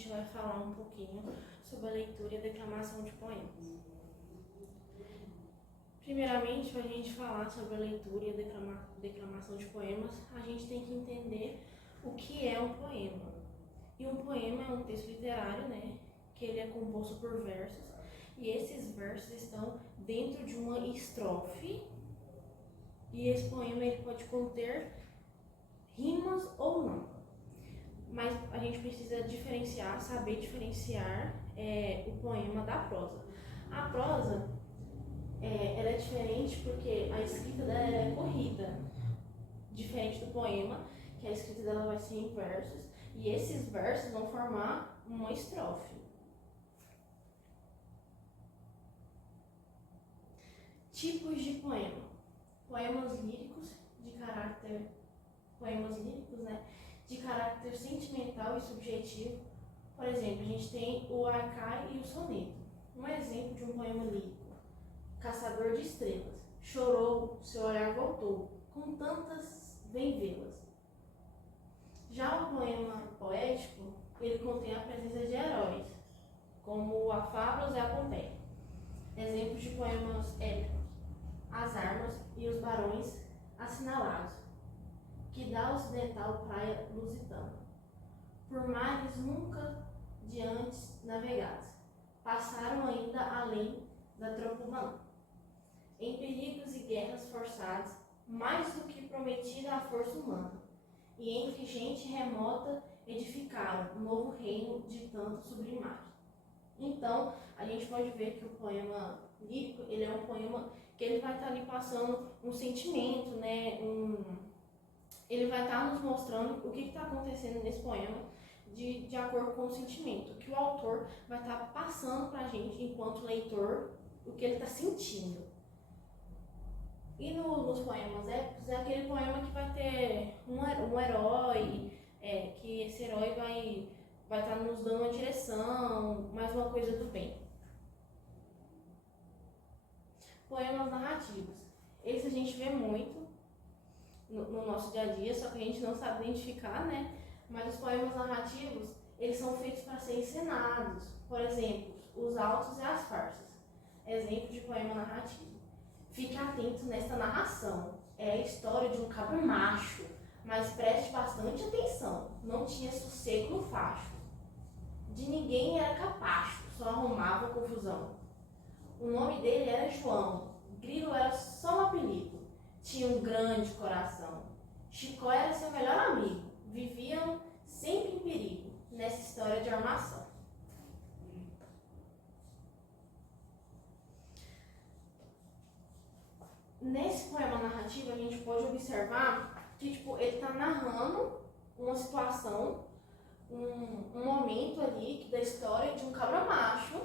gente vai falar um pouquinho sobre a leitura e a declamação de poemas. Primeiramente, para a gente falar sobre a leitura e a declamação de poemas, a gente tem que entender o que é um poema. E um poema é um texto literário, né, que ele é composto por versos, e esses versos estão dentro de uma estrofe, e esse poema ele pode conter rimas ou não. Mas a gente precisa diferenciar, saber diferenciar o poema da prosa. A prosa, ela é diferente porque a escrita dela é corrida, diferente do poema, que a escrita dela vai ser em versos, e esses versos vão formar uma estrofe. Tipos de poema. Poemas líricos, né, de caráter sentimental e subjetivo. Por exemplo, a gente tem o haikai e o soneto. Um exemplo de um poema lírico: Caçador de estrelas, chorou, seu olhar voltou, com tantas vem vê-las. Já o poema poético, ele contém a presença de heróis, como a Fábulas e a Pompeia. Exemplos de poemas épicos: As armas e os barões assinalados, que dá ocidental praia lusitana. Por mares nunca de antes navegados, passaram ainda além da tropa humana. Em perigos e guerras forçadas, mais do que prometida a força humana, e entre gente remota edificaram um novo reino de tanto sublimar. Então, a gente pode ver que o poema lírico, ele é um poema que ele vai estar ali passando um sentimento, né? Ele vai estar nos mostrando o que está acontecendo nesse poema de acordo com o sentimento, que o autor vai estar passando para a gente, enquanto leitor, o que ele está sentindo. E nos poemas épicos, é aquele poema que vai ter um herói, que esse herói vai estar nos dando uma direção, mais uma coisa do bem. Poemas narrativos. Esse a gente vê muito no nosso dia a dia, só que a gente não sabe identificar, né? Mas os poemas narrativos, eles são feitos para ser encenados. Por exemplo, os autos e as farsas. Exemplo de poema narrativo. Fique atento nesta narração. É a história de um cabra macho, mas preste bastante atenção. Não tinha sossego no facho. De ninguém era capacho, só arrumava confusão. O nome dele era João. Grilo era só um apelido. Tinha um grande coração. Chicó era seu melhor amigo. Viviam sempre em perigo nessa história de armação. Nesse poema narrativo, a gente pode observar que ele está narrando uma situação, um momento ali da história de um cabra macho,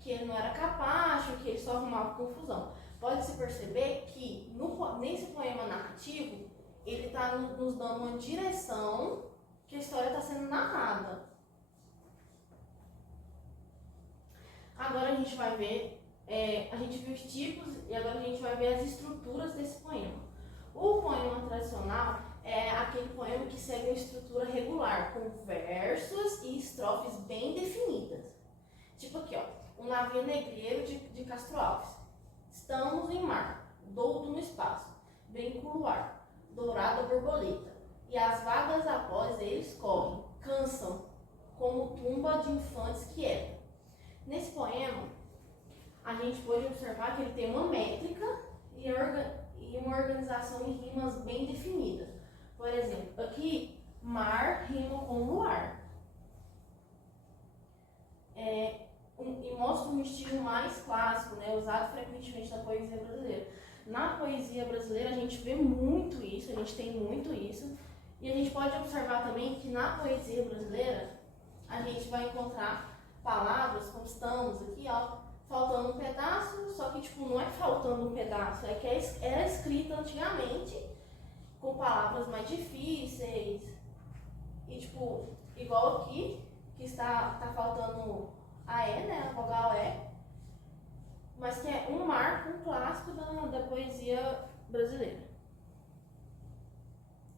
que ele não era capacho, que ele só arrumava confusão. Pode-se perceber que nesse poema narrativo, ele está nos dando uma direção que a história está sendo narrada. Agora a gente vai ver, a gente viu os tipos e agora a gente vai ver as estruturas desse poema. O poema tradicional é aquele poema que segue uma estrutura regular, com versos e estrofes bem definidas. Tipo aqui, ó, um navio negreiro de Castro Alves. Estamos em mar, doudo no espaço, brinco o luar, dourada borboleta, e as vagas após eles correm, cansam, como tumba de infantes quietos. Nesse poema, a gente pode observar que ele tem uma métrica e uma organização em rimas bem definidas. Por exemplo, aqui, mar rima com luar. E mostra um estilo mais clássico, né, usado frequentemente na poesia brasileira. Na poesia brasileira a gente vê muito isso, a gente tem muito isso. E a gente pode observar também que na poesia brasileira a gente vai encontrar palavras, como estamos aqui, ó, faltando um pedaço, só que não é faltando um pedaço, é que era escrita antigamente com palavras mais difíceis. E igual aqui, que está faltando a E, né, a vogal E, mas que é um marco clássico da poesia brasileira.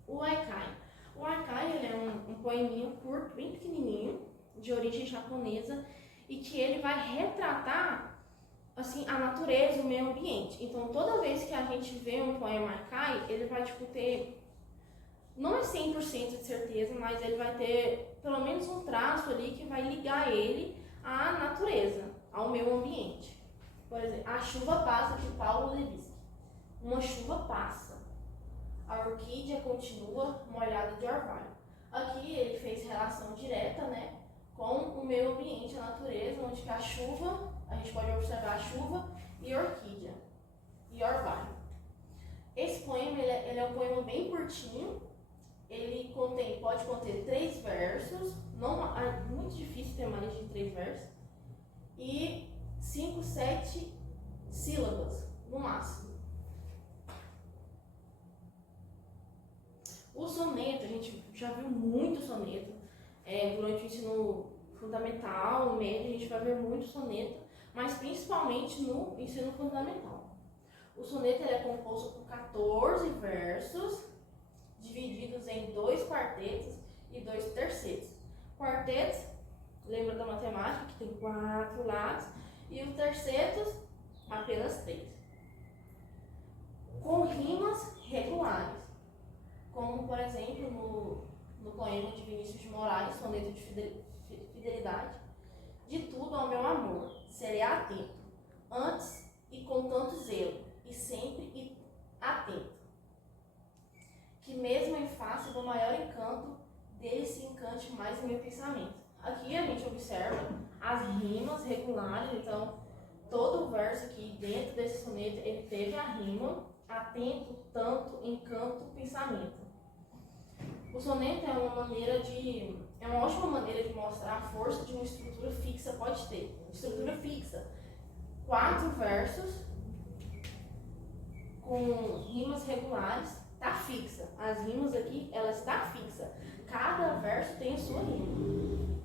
O haikai. O haikai ele é um poeminho curto, bem pequenininho, de origem japonesa e que ele vai retratar assim a natureza, o meio ambiente. Então toda vez que a gente vê um poema Haikai, ele vai tipo ter, não é 100% de certeza, mas ele vai ter pelo menos um traço ali que vai ligar ele à natureza, ao meio ambiente. Por exemplo, A Chuva Passa, de Paulo Levinsky. Uma chuva passa, a orquídea continua molhada de orvalho. Aqui ele fez relação direta, né, com o meio ambiente, a natureza, onde que a chuva, a gente pode observar a chuva e orquídea e orvalho. Esse poema ele é um poema bem curtinho, ele pode conter 3 versos, não é muito difícil ter mais de 3 versos, e 5, 7 sílabas no máximo. O soneto, a gente já viu muito soneto, durante o ensino fundamental, médio, a gente vai ver muito soneto, mas principalmente no ensino fundamental. O soneto ele é composto por 14 versos, divididos em 2 quartetos e 2 tercetos. Quartetos, lembra da matemática, que tem 4 lados, e os tercetos, apenas 3. Com rimas regulares, como por exemplo no poema de Vinícius de Moraes, Soneto de Fidelidade: de tudo ao meu amor, serei atento, antes e com tanto zelo, e sempre atento, que mesmo em face do maior encanto, dele se encante mais o meu pensamento. Aqui a gente observa as rimas regulares, então todo o verso aqui dentro desse soneto, ele teve a rima: atento, tanto, encanto, pensamento. O soneto é uma ótima maneira de mostrar a força de uma estrutura fixa pode ter. Estrutura fixa, 4 versos com rimas regulares, tá fixa. As rimas aqui, ela está fixa. Cada verso tem a sua rima.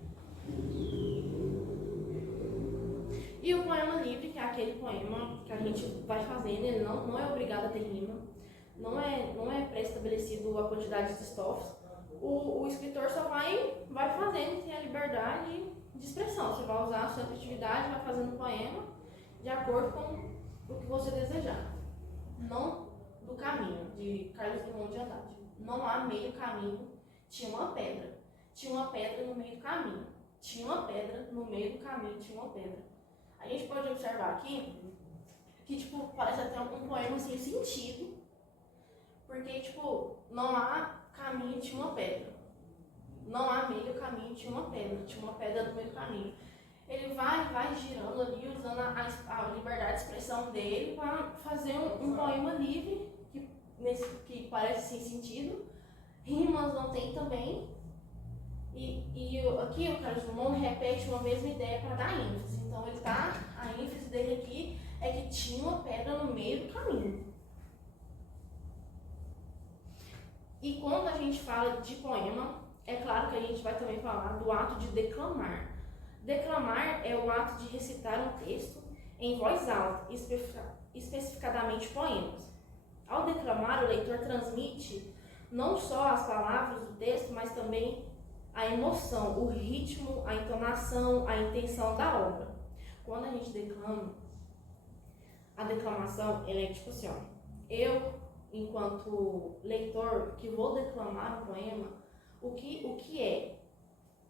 E o poema livre, que é aquele poema que a gente vai fazendo, ele não é obrigado a ter rima, não é pré-estabelecido a quantidade de estrofes. O escritor só vai fazendo, tem a liberdade de expressão. Você vai usar a sua criatividade, vai fazendo o poema de acordo com o que você desejar. Não do caminho, de Carlos Drummond de Andrade. Não há meio caminho, tinha uma pedra. Tinha uma pedra no meio do caminho. Tinha uma pedra no meio do caminho, tinha uma pedra. A gente pode observar aqui que, tipo, parece até um poema sem sentido, porque, tipo, não há caminho, tinha uma pedra. Não há meio caminho, tinha uma pedra no meio do caminho. Ele vai girando ali, usando a liberdade de expressão dele para fazer um poema livre, que parece sem sentido. Rimas não tem também. E aqui o Carlos Drummond repete uma mesma ideia para dar ênfase. Então a ênfase dele aqui é que tinha uma pedra no meio do caminho. E quando a gente fala de poema, é claro que a gente vai também falar do ato de declamar. Declamar é o ato de recitar um texto em voz alta, especificadamente poemas. Ao declamar, o leitor transmite não só as palavras do texto, mas também a emoção, o ritmo, a entonação, a intenção da obra. Quando a gente declama, a declamação, ela é tipo assim, ó, eu, enquanto leitor, que vou declamar um poema, o que é?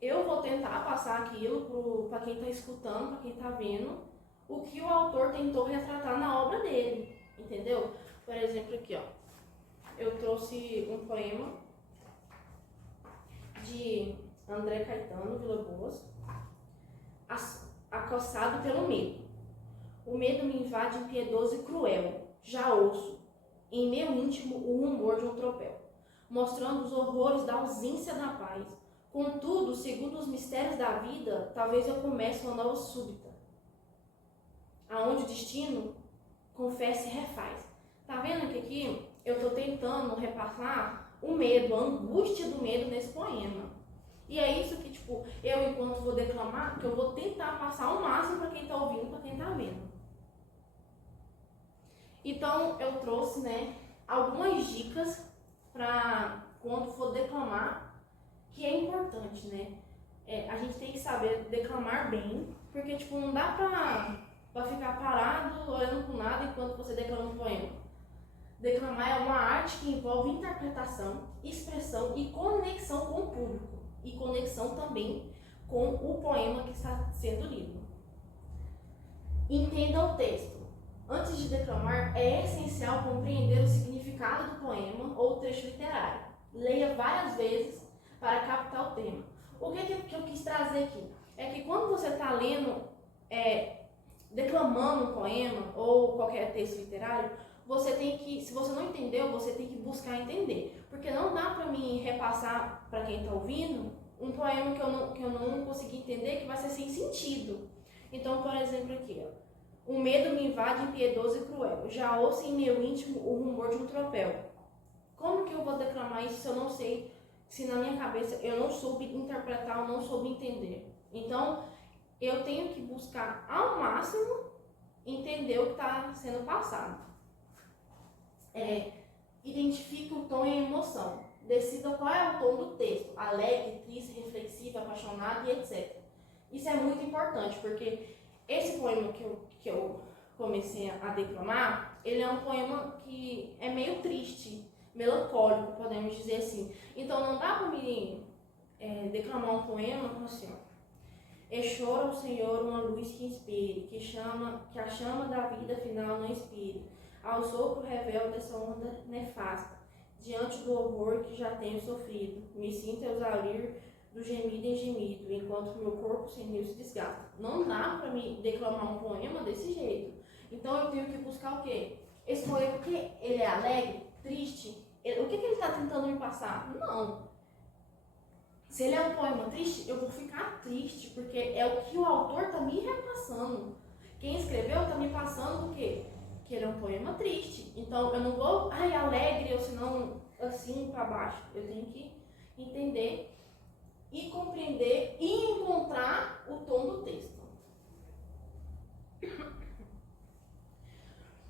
Eu vou tentar passar aquilo para quem está escutando, para quem está vendo, o que o autor tentou retratar na obra dele, entendeu? Por exemplo, aqui, ó, eu trouxe um poema de André Caetano, Villa-Boas, Acossado pelo medo. O medo me invade impiedoso e cruel, já ouço em meu íntimo o rumor de um tropel, mostrando os horrores da ausência da paz. Contudo, segundo os mistérios da vida, talvez eu comece uma nova súbita, aonde o destino confessa e refaz. Tá vendo que aqui eu tô tentando repassar o medo, a angústia do medo nesse poema. E é isso que, tipo, eu, enquanto vou declamar, que eu vou tentar passar ao máximo para quem tá ouvindo, para quem tá vendo. Então, eu trouxe, né, algumas dicas para quando for declamar, que é importante, né? a gente tem que saber declamar bem, porque tipo, não dá pra ficar parado olhando pro nada enquanto você declama um poema. Declamar é uma arte que envolve interpretação, expressão e conexão com o público, e conexão também com o poema que está sendo lido. Entenda o texto. Antes de declamar, é essencial compreender o significado do poema ou trecho literário. Leia várias vezes para captar o tema. O que eu quis trazer aqui? É que quando você está lendo, declamando um poema ou qualquer texto literário, você tem que, se você não entendeu, você tem que buscar entender. Porque não dá para mim repassar para quem está ouvindo um poema que eu não consegui entender, que vai ser sem sentido. Então, por exemplo, aqui, ó. O medo me invade impiedoso e cruel. Já ouço em meu íntimo o rumor de um tropel. Como que eu vou declamar isso se eu não sei, se na minha cabeça eu não soube interpretar, eu não soube entender? Então, eu tenho que buscar ao máximo entender o que está sendo passado. Identifique o tom e a emoção. Decida qual é o tom do texto, alegre, triste, reflexivo, apaixonado e etc. Isso é muito importante, porque esse poema que eu comecei a declamar, ele é um poema que é meio triste, melancólico, podemos dizer assim. Então não dá para mim declamar um poema assim, ó. Chora o Senhor uma luz que inspire, que a chama da vida final não expire. Ao sopro revela dessa onda nefasta, diante do horror que já tenho sofrido. Me sinto exaurir do gemido em gemido, enquanto meu corpo senil se desgasta. Não dá para me declamar um poema desse jeito. Então eu tenho que buscar o quê? Esse poema, porque ele é alegre, triste, o que ele está tentando me passar? Não. Se ele é um poema triste, eu vou ficar triste, porque é o que o autor está me repassando. Quem escreveu está me passando o quê? Que ele é um poema triste. Então eu não vou, alegre, ou senão assim para baixo. Eu tenho que entender e compreender e encontrar o tom do texto.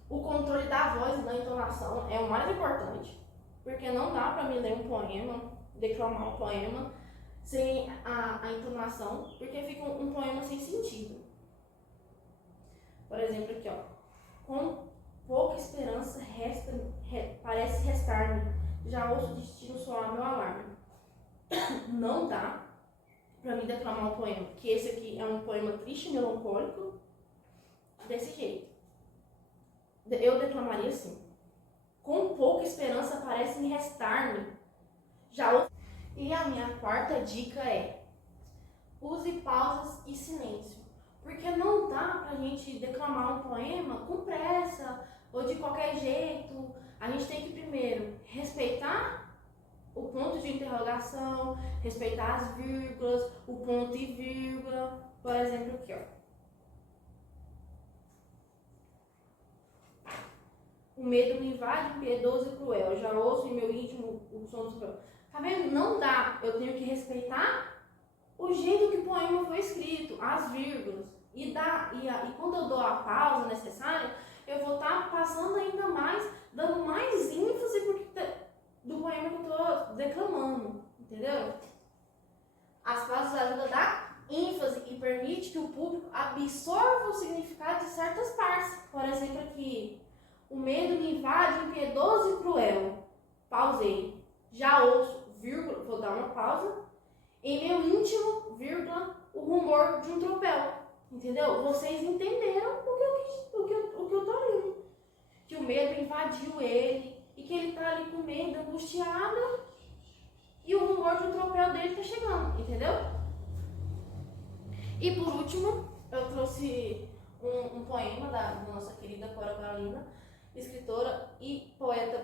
O controle da voz e da entonação é o mais importante, porque não dá para mim ler um poema, declamar um poema sem a entonação, porque fica um poema sem sentido. Por exemplo, aqui, ó. Com pouca esperança parece restar-me, já ouço o destino soar meu alarme. Não dá para mim declamar um poema, que esse aqui é um poema triste e melancólico, desse jeito. Eu declamaria assim: com pouca esperança parece me restar-me. E a minha quarta dica é: use pausas e silêncio. Porque não dá pra gente declamar um poema com pressa ou de qualquer jeito. A gente tem que primeiro respeitar o ponto de interrogação, respeitar as vírgulas, o ponto e vírgula. Por exemplo, aqui, ó. O medo me invade, impiedoso e cruel. Já ouço em meu íntimo o som do cruel. Tá vendo? Não dá. Eu tenho que respeitar o jeito que o poema foi escrito, as vírgulas. E quando eu dou a pausa necessária, eu vou estar passando ainda mais, dando mais ênfase do poema que eu estou declamando. Entendeu? As pausas ajudam a dar ênfase e permite que o público absorva o significado de certas partes. Por exemplo, aqui. O medo me invade, impiedoso e cruel. Pausei. Já ouço, vírgula, vou dar uma pausa. Em meu íntimo, vírgula, o rumor de um tropel. Entendeu? Vocês entenderam o que eu tô lendo. Que o medo invadiu ele e que ele tá ali com medo, angustiado. E o rumor de um tropel dele tá chegando. Entendeu? E por último, eu trouxe um poema da nossa querida Cora Coralina, escritora e poeta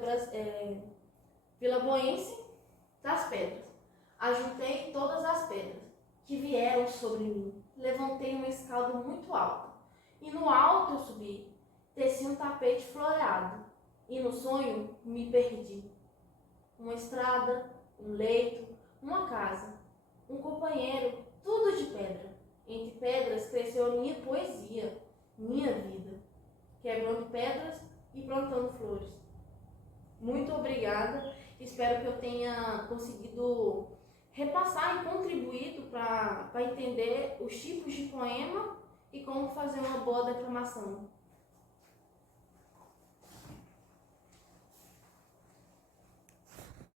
vilaboense, das pedras. Ajuntei todas as pedras que vieram sobre mim. Levantei uma escada muito alta. E no alto eu subi. Teci um tapete floreado. E no sonho me perdi. Uma estrada, um leito, uma casa, um companheiro, tudo de pedra. Entre pedras cresceu minha poesia, minha vida. Quebrando pedras e plantando flores. Muito obrigada. Espero que eu tenha conseguido repassar e contribuído para entender os tipos de poema e como fazer uma boa declamação.